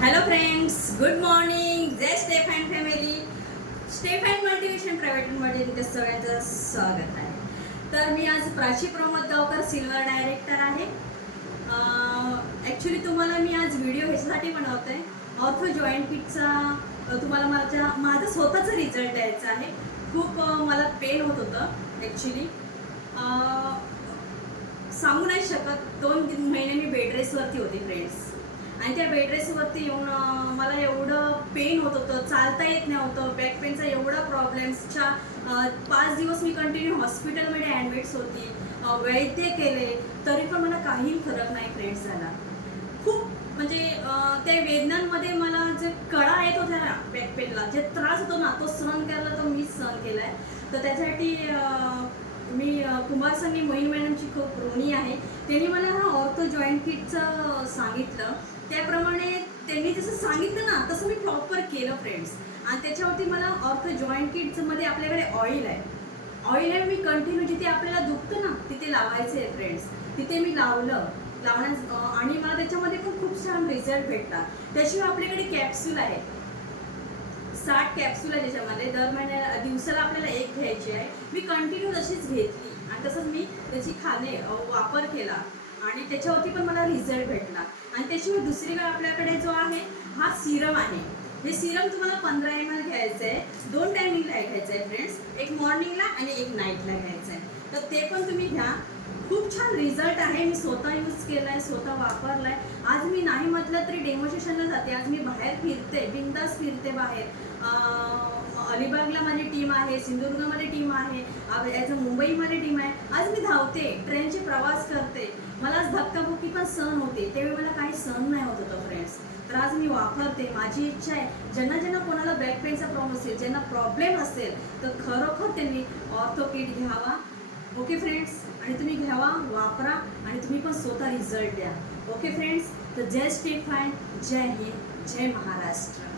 Hello friends, good morning. जय Stefine family. Stefine मल्टिवेशन प्रायव्हेटमध्ये तुमच्या सगळ्यांचं स्वागत आहे. तर मी आज प्राची प्रमोद गावकर, सिल्वर डायरेक्टर आहे. ॲक्च्युली तुम्हाला मी आज व्हिडिओ ह्याच्यासाठी बनवते आहे, ऑर्थो जॉईंट किटचा तुम्हाला माझा स्वतःचा रिझल्ट द्यायचा आहे. खूप मला पेन होत होतं ॲक्च्युली, सांगू नाही शकत. 2 महिने मी बेड रेस्टवरती होते फ्रेंड्स, आणि त्या बेड रेस्टवरती येऊन मला एवढं पेन होत होतं, चालता येत नव्हतं. बॅक पेनचा एवढा प्रॉब्लेम्सच्या 5 दिवस मी कंटिन्यू हॉस्पिटलमध्ये ॲडमिट्स होती. वैद्य केले तरी पण मला काही फरक नाही फ्रेंड्स झाला. खूप म्हणजे त्या वेदनांमध्ये मला जे कळा येत होत्या ना बॅक पेनला, जे त्रास होतो ना, तो सहन करायला तो मीच सहन केला आहे. तर त्याच्यासाठी मी कुमार संगी मोहीन मॅडमची खूप ऋणी आहे. त्यांनी मला हा ऑर्थो जॉईंट किटचं सांगितलं, त्याप्रमाणे त्यांनी जसं सांगितलं ना तसं मी प्रॉपर केलं फ्रेंड्स. आणि त्याच्यावरती मला ऑर्थो जॉईंट किटमध्ये आपल्याकडे ऑइल आहे. मी कंटिन्यू जिथे आपल्याला दुखतं ना तिथे लावायचं आहे फ्रेंड्स. तिथे मी लावण्यास आणि मला त्याच्यामध्ये पण खूप छान रिझल्ट भेटतात. त्याशिवाय आपल्याकडे कॅप्सूल आहे, 60 कॅप्सूल आहे, ज्याच्यामध्ये दर महिन्याला दिवसाला आपल्याला एक घ्यायची आहे. मी कंटिन्यू तशीच घेतली आणि तसंच मी त्याची वापर केला आणि त्याच्यावरती पण मला रिझल्ट भेटला. आणि त्याशिवाय दुसरीकडे आपल्याकडे जो आहे हा सिरम आहे. हे सिरम तुम्हाला 15 ml घ्यायचं आहे. 2 टायमिंगला घ्यायचं आहे फ्रेंड्स, एक मॉर्निंगला आणि एक नाईटला घ्यायचं आहे. तर ते पण तुम्ही घ्या. खूप छान रिझल्ट आहे. मी स्वतः यूज केला आहे, स्वतः वापरला आहे. आज मी नाही म्हटलं तरी डेमोन्स्ट्रेशनला जाते. आज मी बाहेर फिरते, बिंदास फिरते बाहेर. अलिबागला माझी टीम आहे, सिंधुदुर्गमध्ये टीम आहे, ॲज अ मुंबईमध्ये टीम आहे. आज मी धावते, ट्रेनचे प्रवास करते. मला आज धक्काबुक्की पण सहन होते, त्यावेळी मला काही सहन नाही होत होतं फ्रेंड्स. तर आज मी वापरते. माझी इच्छा आहे ज्यांना कोणाला बॅक पेनचा प्रॉब्लेम असेल, ज्यांना प्रॉब्लेम असेल, तर खरोखर त्यांनी ऑर्थो किट घ्यावा. ओके फ्रेंड्स, आणि तुम्ही घ्यावा, वापरा आणि तुम्ही पण स्वतः रिझल्ट द्या. ओके फ्रेंड्स, तर जय स्टेफाइन, जय हिंद, जय महाराष्ट्र.